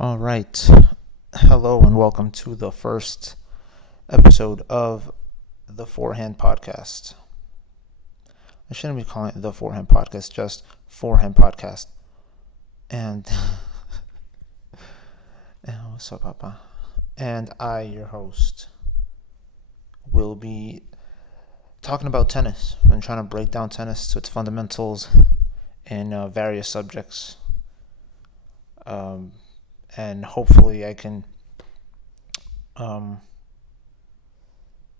All right. Hello and welcome to the first episode of the Forehand podcast. I shouldn't be calling it the Forehand podcast, just Forehand podcast. And what's up, Papa? And I, your host, will be talking about tennis and trying to break down tennis to its fundamentals in various subjects. And hopefully I can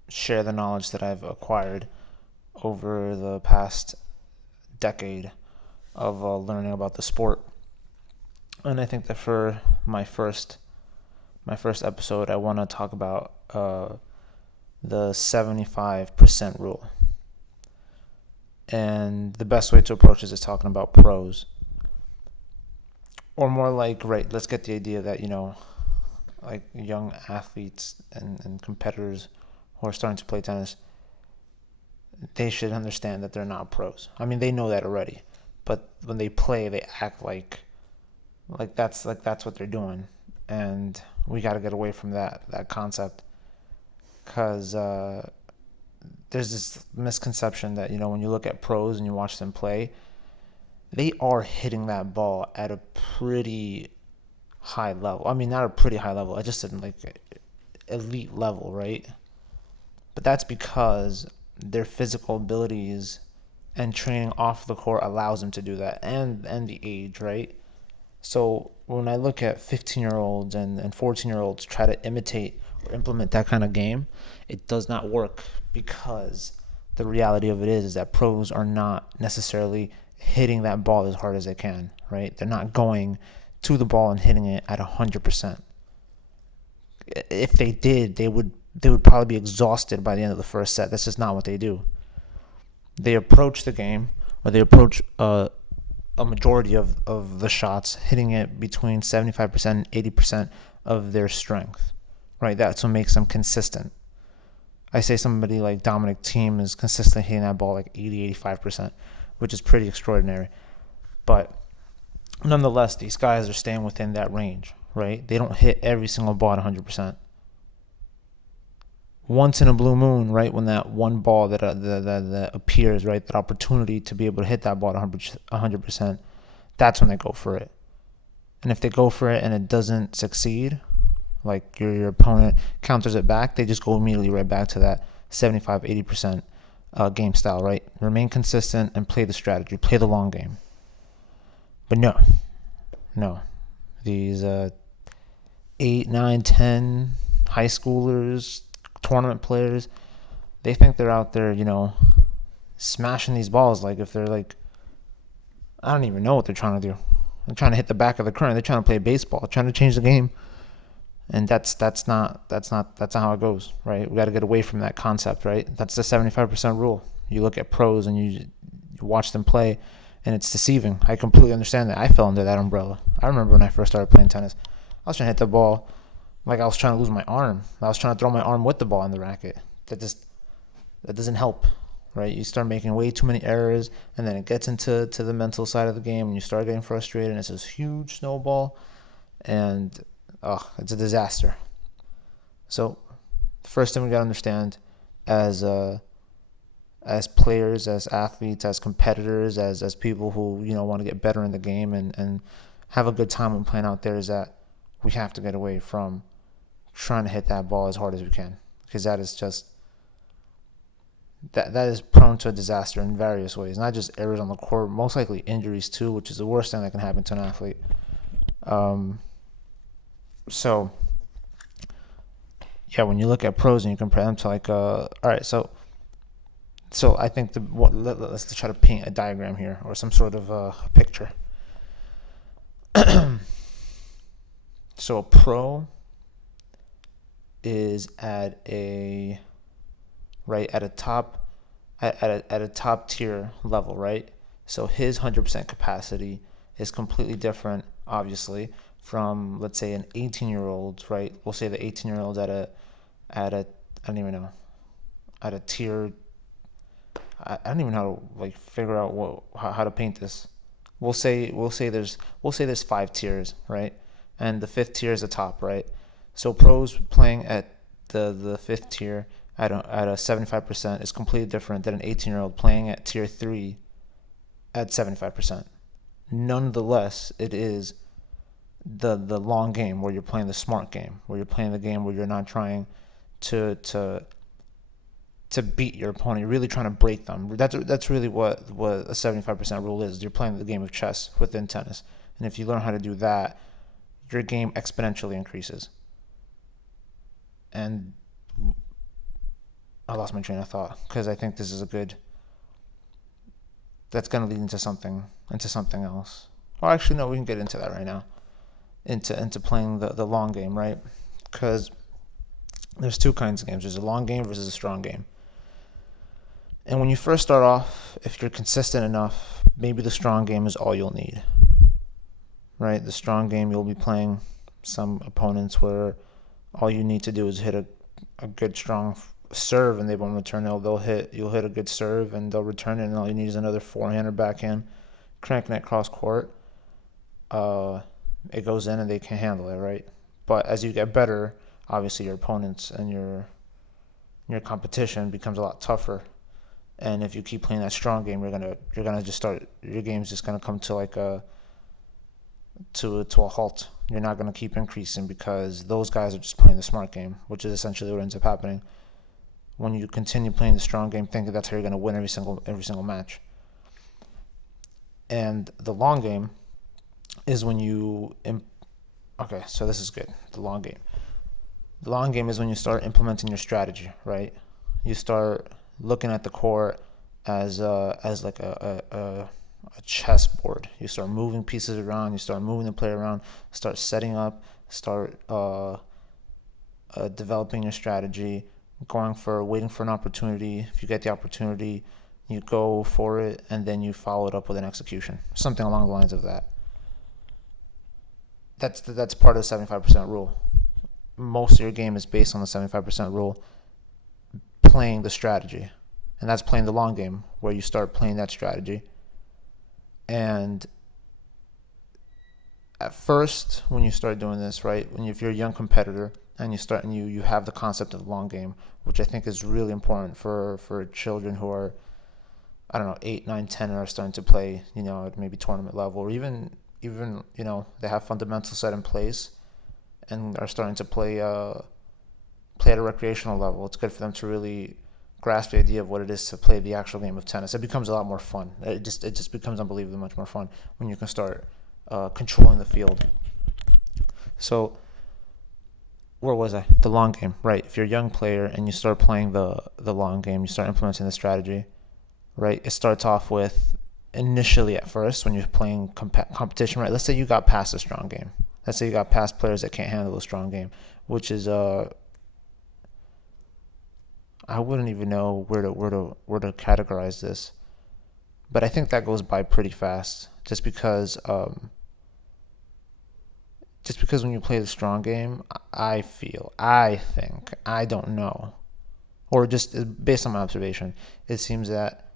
share the knowledge that I've acquired over the past decade of learning about the sport. And I think that for my first episode, I want to talk about the 75% rule. And the best way to approach this is talking about pros. Or more like, right, let's get the idea that, like young athletes and competitors who are starting to play tennis, they should understand that they're not pros. I mean, they know that already, but when they play, they act like that's what they're doing, and we got to get away from that concept, because there's this misconception that when you look at pros and you watch them play, they are hitting that ball at a pretty high level. I mean, not a pretty high level. I just said like elite level, right? But that's because their physical abilities and training off the court allows them to do that, and the age, right? So when I look at 15-year-olds and 14-year-olds try to imitate or implement that kind of game, it does not work, because the reality of it is that pros are not necessarily hitting that ball as hard as they can, right? They're not going to the ball and hitting it at 100%. If they did, they would probably be exhausted by the end of the first set. That's just not what they do. They approach the game, or they approach a majority of the shots, hitting it between 75% and 80% of their strength, right? That's what makes them consistent. I say somebody like Dominic Thiem is consistently hitting that ball like 80-85%, which is pretty extraordinary. But nonetheless, these guys are staying within that range, right? They don't hit every single ball at 100%. Once in a blue moon, right, when that one ball that appears, right, that opportunity to be able to hit that ball at 100%, that's when they go for it. And if they go for it and it doesn't succeed, like your opponent counters it back, they just go immediately right back to that 75-80% game style, right? Remain consistent and play the strategy, play the long game. But no. These 8, 9, 10 high schoolers, tournament players, they think they're out there, smashing these balls like if they're like, I don't even know what they're trying to do. They're trying to hit the back of the current. They're trying to play baseball, trying to change the game. And that's not how it goes, right? We got to get away from that concept, right? That's the 75% rule. You look at pros and you watch them play, and it's deceiving. I completely understand that. I fell under that umbrella. I remember when I first started playing tennis, I was trying to hit the ball like I was trying to lose my arm. I was trying to throw my arm with the ball in the racket. That doesn't help, right? You start making way too many errors, and then it gets into the mental side of the game, and you start getting frustrated, and it's this huge snowball, and it's a disaster. So, the first thing we gotta understand, as players, as athletes, as competitors, as people who want to get better in the game and have a good time when playing out there, is that we have to get away from trying to hit that ball as hard as we can, because that is just that is prone to a disaster in various ways. Not just errors on the court, most likely injuries too, which is the worst thing that can happen to an athlete. So, yeah, when you look at pros and you compare them to like, all right, so I think let's try to paint a diagram here, or some sort of a picture. So a pro is at a top tier level, right? So his 100% capacity is completely different, obviously, from, let's say, an 18-year-old, right? We'll say the 18-year-old at a I don't even know, at a tier. I don't even know how to figure out how to paint this. We'll say there's 5 tiers, right? and the fifth tier is the top, right? So pros playing at the fifth tier at a 75% is completely different than an 18-year-old playing at tier 3 at 75%. Nonetheless, it is the long game where you're playing the smart game, where you're playing the game where you're not trying to beat your opponent. You're really trying to break them. That's really what a 75% rule is. You're playing the game of chess within tennis. And if you learn how to do that, your game exponentially increases. And I lost my train of thought because I think this is that's going to lead into something else. Or actually, no, we can get into that right now. Into playing the long game, right? Because there's two kinds of games. There's a long game versus a strong game. And when you first start off, if you're consistent enough, maybe the strong game is all you'll need, right? The strong game, you'll be playing some opponents where all you need to do is hit a good, strong serve, and they won't return it. You'll hit a good serve, and they'll return it, and all you need is another forehand or backhand, cranking it cross court. It goes in, and they can't handle it, right? But as you get better, obviously your opponents and your competition becomes a lot tougher. And if you keep playing that strong game, you're gonna just start, your game's just gonna come to like a halt. You're not gonna keep increasing because those guys are just playing the smart game, which is essentially what ends up happening. When you continue playing the strong game, thinking that's how you're gonna win every single match. And the long game is when okay, so this is good. The long game. The long game is when you start implementing your strategy, right? You start looking at the court as like a chessboard. You start moving pieces around. You start moving the player around. Start setting up. Start developing your strategy. Waiting for an opportunity. If you get the opportunity, you go for it, and then you follow it up with an execution. Something along the lines of that. That's part of the 75% rule. Most of your game is based on the 75% rule, playing the strategy. And that's playing the long game, where you start playing that strategy. And at first, when you start doing this, right, if you're a young competitor and you have the concept of the long game, which I think is really important for children who are, 8, 9, 10 and are starting to play, at maybe tournament level, or even they have fundamentals set in place and are starting to play at a recreational level. It's good for them to really grasp the idea of what it is to play the actual game of tennis. It becomes a lot more fun. It just becomes unbelievably much more fun when you can start controlling the field. So where was I? The long game, right? If you're a young player and you start playing the long game, you start implementing the strategy, right? It starts off with, initially at first, when you're playing competition, right? Let's say you got past a strong game. Let's say you got past players that can't handle a strong game, which is I wouldn't even know where to categorize this, but I think that goes by pretty fast. Just because when you play the strong game, I don't know, or just based on my observation, it seems that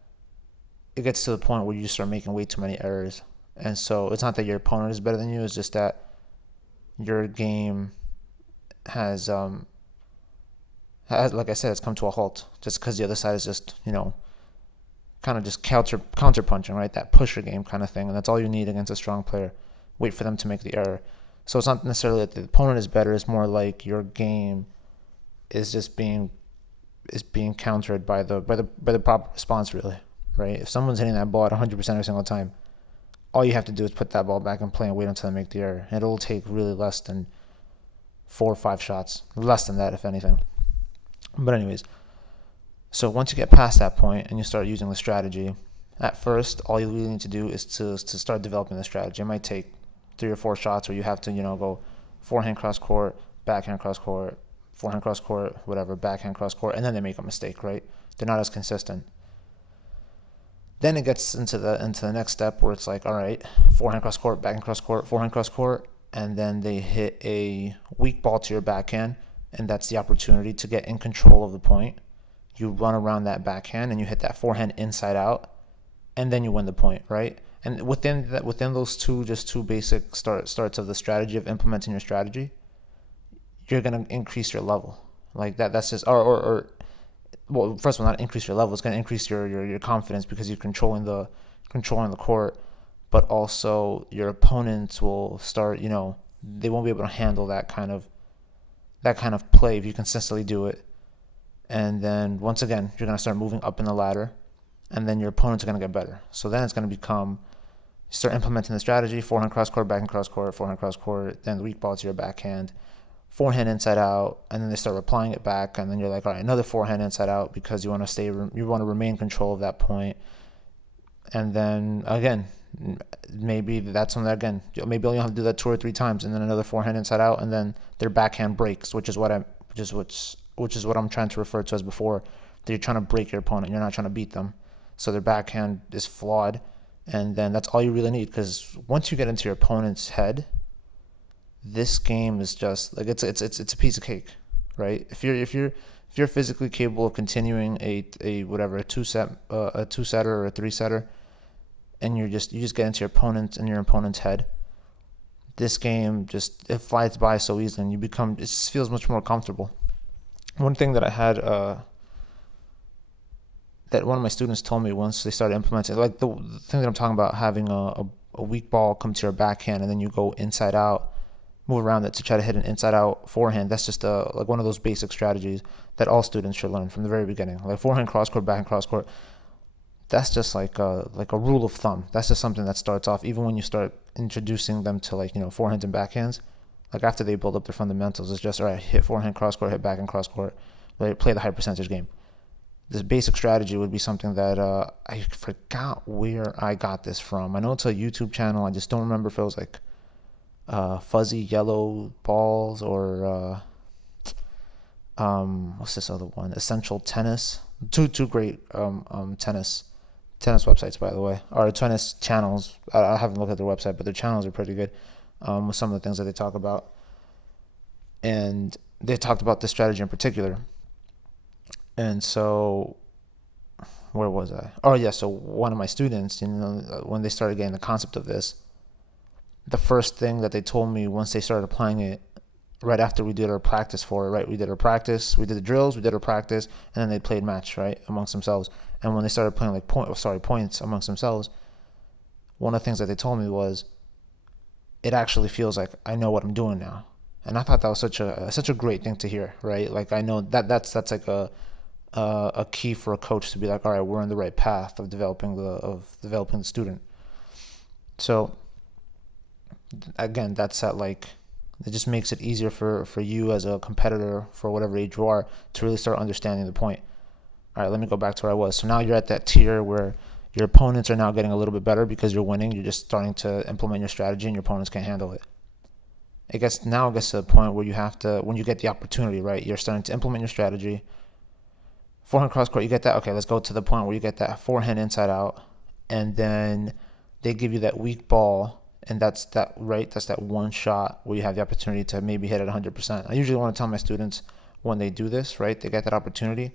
it gets to the point where you just start making way too many errors. And so it's not that your opponent is better than you, it's just that your game has like I said, it's come to a halt just because the other side is just, kind of just counter punching, right? That pusher game kind of thing. And that's all you need against a strong player. Wait for them to make the error. So it's not necessarily that the opponent is better. It's more like your game is just being countered by the proper response, really, right? If someone's hitting that ball at 100% every single time, all you have to do is put that ball back in play and wait until they make the error. And it'll take really less than 4 or 5 shots. Less than that, if anything. But anyways, so once you get past that point and you start using the strategy, at first, all you really need to do is to start developing the strategy. It might take 3 or 4 shots where you have to, go forehand cross court, backhand cross court, forehand cross court, whatever, backhand cross court, and then they make a mistake, right? They're not as consistent. Then it gets into the next step where it's like, all right, forehand cross court, backhand cross court, forehand cross court, and then they hit a weak ball to your backhand, and that's the opportunity to get in control of the point. You run around that backhand and you hit that forehand inside out, and then you win the point, right? And within those two basic starts of the strategy of implementing your strategy, you're gonna increase your level. Like that's just or well, first of all, not increase your level. It's gonna increase your confidence because you're controlling the court, but also your opponents will start. They won't be able to handle that kind of play if you consistently do it. And then once again, you're gonna start moving up in the ladder, and then your opponents are gonna get better. So then it's gonna become, you start implementing the strategy: forehand cross court, backhand cross court, forehand cross court. Then the weak ball to your backhand, forehand inside out, and then they start applying it back, and then you're like, all right, another forehand inside out because you want to remain in control of that point. And then again, maybe that's when again, maybe you'll have to do that 2 or 3 times, and then another forehand inside out, and then their backhand breaks, which is what I'm trying to refer to as before. That you're trying to break your opponent, you're not trying to beat them. So their backhand is flawed, and then that's all you really need. Because once you get into your opponent's head, this game is just like it's a piece of cake, right? If you're physically capable of continuing a two-setter or a 3-setter, and you just get into your opponent's head, this game it flies by so easily, and it just feels much more comfortable. One thing that I had that one of my students told me once they started implementing, like the thing that I'm talking about, having a weak ball come to your backhand and then you go inside out, move around it to try to hit an inside out forehand. That's just like one of those basic strategies that all students should learn from the very beginning. Like forehand cross court, backhand cross court. That's just like a rule of thumb. That's just something that starts off even when you start introducing them to forehands and backhands. Like after they build up their fundamentals, it's just all right, hit forehand cross court, hit backhand cross court, play the high percentage game. This basic strategy would be something that I forgot where I got this from. I know it's a YouTube channel. I just don't remember if it was like Fuzzy Yellow Balls or what's this other one? Essential Tennis. Two great tennis websites, by the way, or tennis channels. I haven't looked at their website, but their channels are pretty good with some of the things that they talk about. And they talked about this strategy in particular. And so, where was I? Oh yeah, so one of my students, when they started getting the concept of this, the first thing that they told me once they started applying it, right after we did our practice for it, right? We did our practice, we did the drills, we did our practice, and then they played match, right, amongst themselves. And when they started playing points amongst themselves, one of the things that they told me was, it actually feels like I know what I'm doing now. And I thought that was such a great thing to hear, right? Like I know that's like a key for a coach to be like, all right, we're on the right path of developing the student. So again, that's that, like, it just makes it easier for you as a competitor, for whatever age you are, to really start understanding the point. All right, let me go back to where I was. So now you're at that tier where your opponents are now getting a little bit better because you're winning. You're just starting to implement your strategy and your opponents can't handle it. It gets to the point where you have to, when you get the opportunity, right, you're starting to implement your strategy. Forehand cross court, you get that. Okay, let's go to the point where you get that forehand inside out, and then they give you that weak ball, and that's that one shot where you have the opportunity to maybe hit it 100%. I usually want to tell my students when they do this, right, they get that opportunity.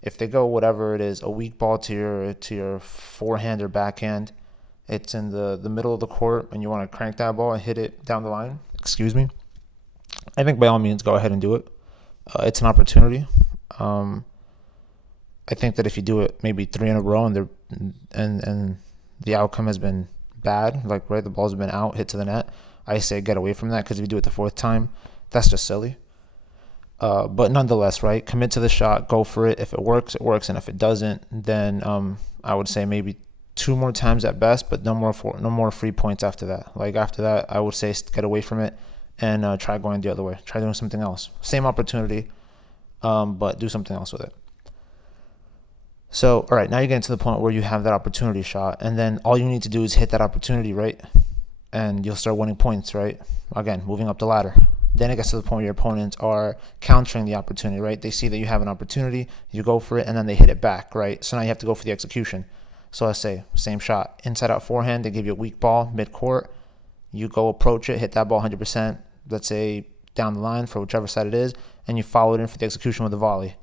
If they go whatever it is, a weak ball to your forehand or backhand, it's in the middle of the court, and you want to crank that ball and hit it down the line. Excuse me. I think by all means, go ahead and do it. It's an opportunity. I think that if you do it maybe 3 in a row and the outcome has been bad, like right, the balls have been out, hit to the net, I say get away from that, because if you do it the 4th time, that's just silly. But nonetheless, right, commit to the shot, go for it. If it works, it works, and if it doesn't, then I would say maybe 2 more times at best, but no more free points after that. Like after that, I would say get away from it and try going the other way. Try doing something else. Same opportunity, but do something else with it. So, all right, now you're getting to the point where you have that opportunity shot, and then all you need to do is hit that opportunity, right? And you'll start winning points, right? Again, moving up the ladder. Then it gets to the point where your opponents are countering the opportunity, right? They see that you have an opportunity, you go for it, and then they hit it back, right? So now you have to go for the execution. So let's say, same shot, inside out forehand, they give you a weak ball, mid-court, you go approach it, hit that ball 100%, let's say down the line for whichever side it is, and you follow it in for the execution with a volley.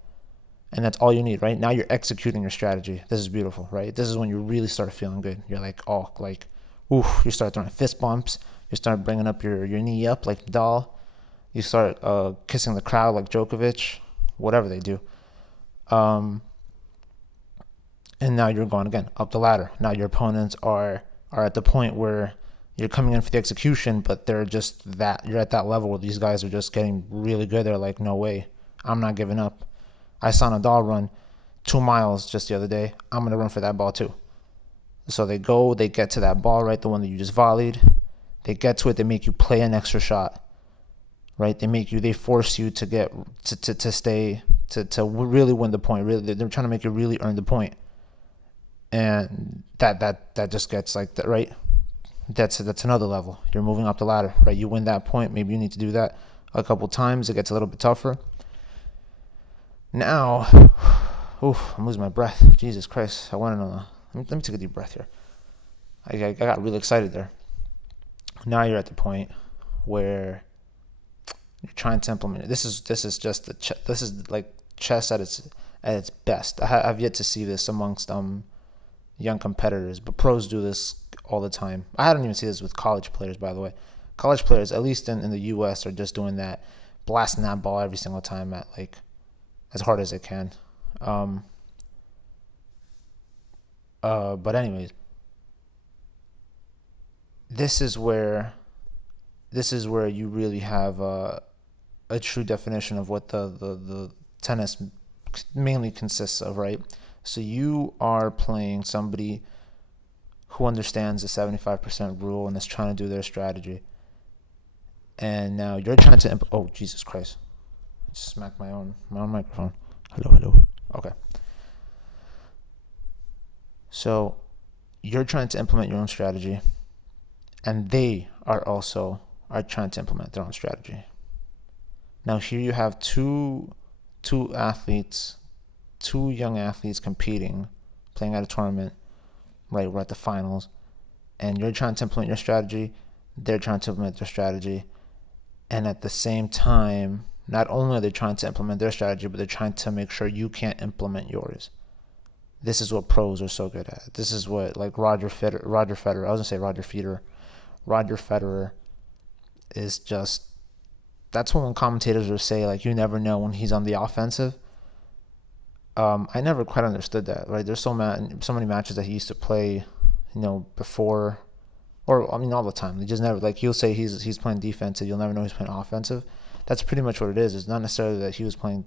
And that's all you need, right? Now you're executing your strategy. This is beautiful, right? This is when you really start feeling good. You're like, oh, like, you start throwing fist bumps. You start bringing up your knee up like Nadal. You start kissing the crowd like Djokovic, whatever they do. And now you're going again up the ladder. Now your opponents are at the point where you're coming in for the execution, but they're just that. You're at that level where these guys are just getting really good. They're like, no way, I'm not giving up. I saw Nadal run 2 miles just the other day. I'm going to run for that ball too. So they get to that ball, right? The one that you just volleyed. They get to it. They make you play an extra shot, right? They force you to get, to stay, to really win the point. Really, they're trying to make you really earn the point. And that just gets like that, right? That's another level. You're moving up the ladder, right? You win that point. Maybe you need to do that a couple times. It gets a little bit tougher. Now, I'm losing my breath. Jesus Christ. Let me take a deep breath here. I got really excited there. Now you're at the point where you're trying to implement it. This is like chess at its best. I've yet to see this amongst young competitors, but pros do this all the time. I don't even see this with college players, by the way. College players, at least in the U.S., are just doing that, blasting that ball every single time at like as hard as they can. But anyways, this is where you really have a true definition of what the tennis mainly consists of, right? So you are playing somebody who understands the 75% rule and is trying to do their strategy. And now you're trying to oh, Jesus Christ. I just smacked my own microphone. Hello. Okay. So you're trying to implement your own strategy, and they are trying to implement their own strategy. Now here you have two young athletes competing, playing at a tournament, right? We're at the finals, and you're trying to implement your strategy, they're trying to implement their strategy, and at the same time, not only are they trying to implement their strategy, but they're trying to make sure you can't implement yours. This is what pros are so good at. This is what, like Roger Federer, Roger Federer is just, that's when commentators will say, like, you never know when he's on the offensive. I never quite understood that, right? There's so many matches that he used to play, before, or I mean all the time. They just never, like, he'll say he's playing defensive. You'll never know he's playing offensive. That's pretty much what it is. It's not necessarily that he was playing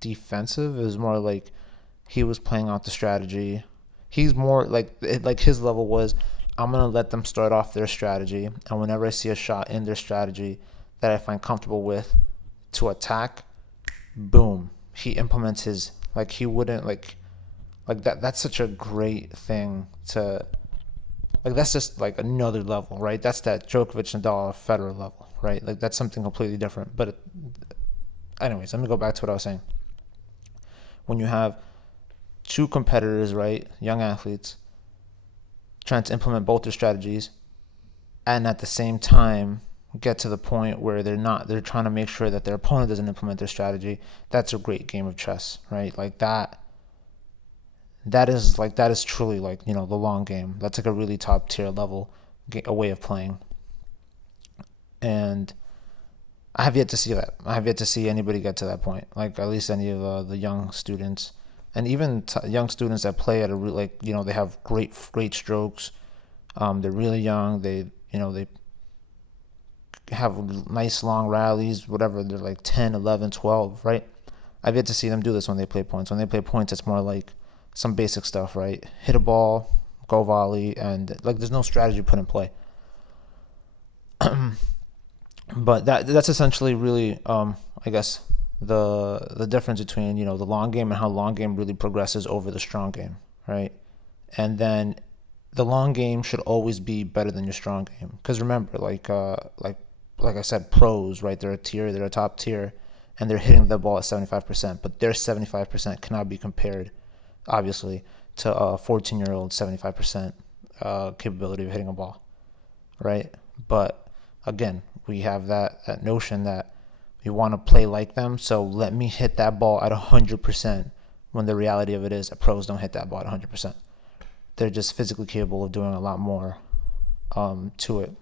defensive. It was more like he was playing out the strategy. He's more like his level was, I'm going to let them start off their strategy, and whenever I see a shot in their strategy that I find comfortable with to attack, boom, he implements his, like, he wouldn't, like that. That's such a great thing to, like, that's just like another level, right? That's that Djokovic, Nadal, Federer level, right? Like, that's something completely different. But anyways, let me go back to what I was saying. When you have two competitors, right, young athletes, trying to implement both their strategies, and at the same time get to the point where they're trying to make sure that their opponent doesn't implement their strategy, that's a great game of chess, right? Like that is truly, like, the long game. That's like a really top tier level a way of playing. And I have yet to see that. I have yet to see anybody get to that point, like at least any of the young students. And even young students that play at they have great strokes. They're really young. They have nice long rallies, whatever. They're like 10, 11, 12, right? I've yet to see them do this when they play points. When they play points, it's more like some basic stuff, right? Hit a ball, go volley, and like there's no strategy put in play. But that's essentially really, I guess, the difference between, the long game and how long game really progresses over the strong game, right? And then the long game should always be better than your strong game, because remember, like I said, pros, right? They're a top tier, and they're hitting the ball at 75%, but their 75% cannot be compared, obviously, to a 14-year-old 75% capability of hitting a ball, right? But again, we have that notion that we want to play like them, so let me hit that ball at 100%, when the reality of it is that pros don't hit that ball at 100%. They're just physically capable of doing a lot more to it.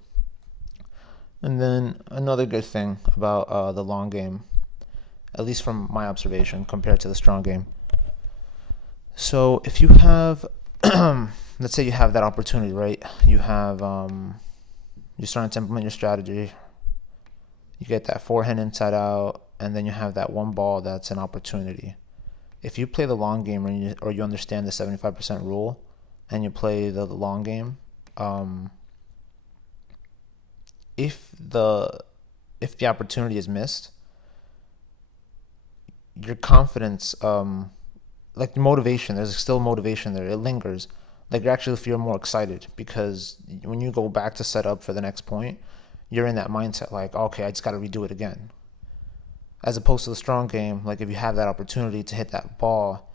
And then another good thing about the long game, at least from my observation, compared to the strong game. So if you have, let's say you have that opportunity, right? You have, you're starting to implement your strategy. You get that forehand inside out, and then you have that one ball that's an opportunity. If you play the long game or you understand the 75% rule, and you play the long game, if the opportunity is missed, your confidence, like the motivation, there's still motivation there. It lingers. Like you actually feel more excited because when you go back to set up for the next point, you're in that mindset like, okay, I just got to redo it again. As opposed to the strong game, like if you have that opportunity to hit that ball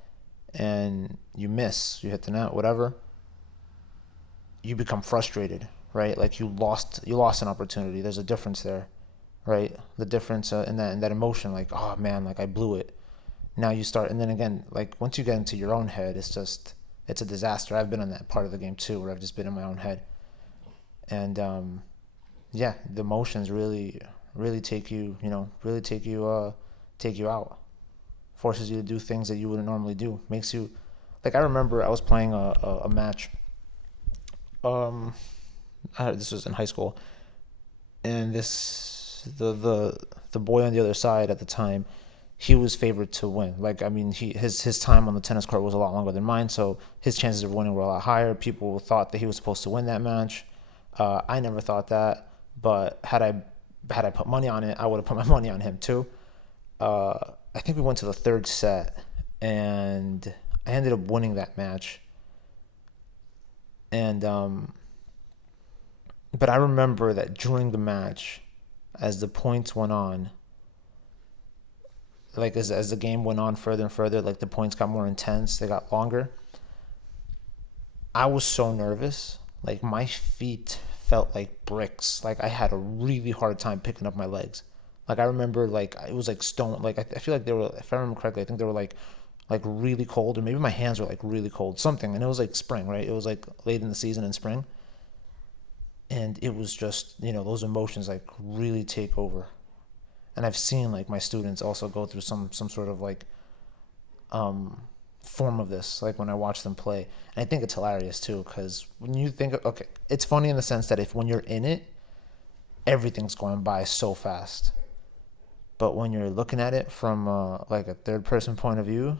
and you miss, you hit the net, whatever, you become frustrated, right? Like you lost an opportunity. There's a difference there, right? The difference in that emotion, like, oh man, like I blew it. Now you start, and then again, like once you get into your own head, it's a disaster. I've been on that part of the game too, where I've just been in my own head, and yeah, the emotions really take you, take you out, forces you to do things that you wouldn't normally do, makes you, like I remember I was playing a match. This was in high school, and the boy on the other side at the time, he was favored to win. Like I mean, his time on the tennis court was a lot longer than mine, so his chances of winning were a lot higher. People thought that he was supposed to win that match. I never thought that, but had I put money on it, I would have put my money on him too. I think we went to the third set, and I ended up winning that match. And but I remember that during the match, as the points went on, like as the game went on further and further, like the points got more intense, they got longer. I was so nervous, like my feet felt like bricks. Like I had a really hard time picking up my legs. Like I remember, like it was like stone. Like I feel like they were, if I remember correctly, I think they were like really cold, or maybe my hands were like really cold, something. And it was like spring, right? It was like late in the season in spring, and it was just, those emotions like really take over. And I've seen like my students also go through some sort of like form of this, like when I watch them play. And I think it's hilarious too, because when you think of, okay, it's funny in the sense that when you're in it, everything's going by so fast. But when you're looking at it from like a third person point of view,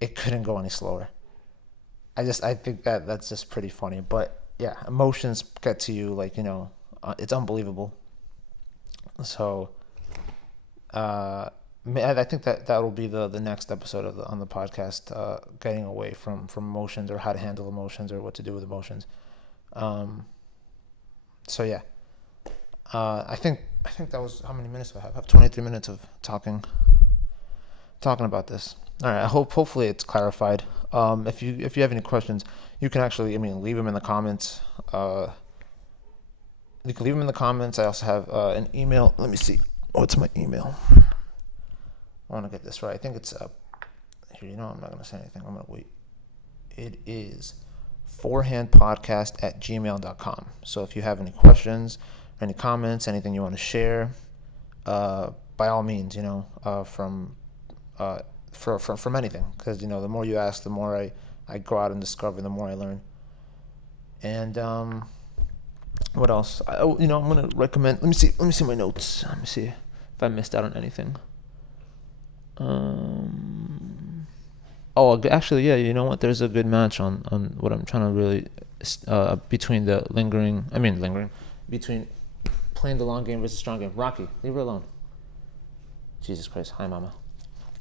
it couldn't go any slower. I think that's just pretty funny. But yeah, emotions get to you, like, it's unbelievable. So I think that will be the next episode on the podcast, getting away from emotions, or how to handle emotions, or what to do with emotions. So yeah, I think that was, how many minutes do I have? I have 23 minutes of talking about this. All right, hopefully it's clarified. If you have any questions, you can actually, leave them in the comments. You can leave them in the comments. I also have an email. Let me see. What's my email? I want to get this right. I think it's here. I'm not going to say anything. I'm going to wait. It is forehandpodcast@gmail.com. So if you have any questions, any comments, anything you want to share, by all means, from anything, because the more you ask, the more I go out and discover, the more I learn. And what else? I'm gonna recommend. Let me see my notes. Let me see if I missed out on anything. Oh, actually, yeah. You know what? There's a good match on what I'm trying to really between between playing the long game versus strong game. Rocky, leave her alone. Jesus Christ. Hi, Mama.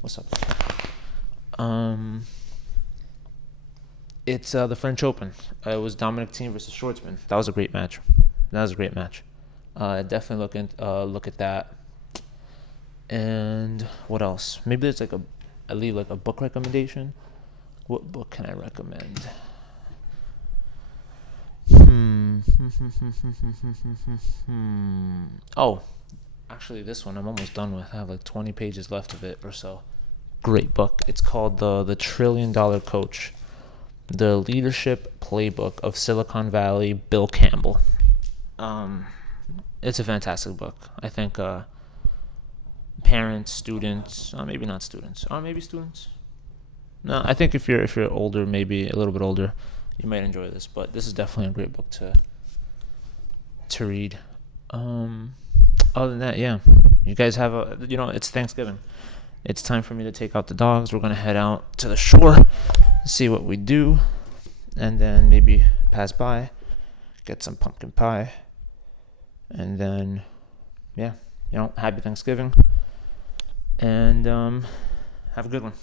What's up? It's the French Open. It was Dominic Thiem versus Schwartzman. That was a great match. Definitely look at that. And what else? Maybe there's I leave a book recommendation. What book can I recommend? Oh, actually, this one I'm almost done with. I have 20 pages left of it or so. Great book. It's called The $1 Trillion Coach. The Leadership Playbook of Silicon Valley, Bill Campbell. It's a fantastic book. I think parents, students, maybe not students, or maybe students. No, I think if you're older, maybe a little bit older, you might enjoy this. But this is definitely a great book to read. Other than that, yeah, you guys have it's Thanksgiving. It's time for me to take out the dogs. We're gonna head out to the shore, see what we do, and then maybe pass by, get some pumpkin pie, and then, yeah, happy Thanksgiving, and have a good one.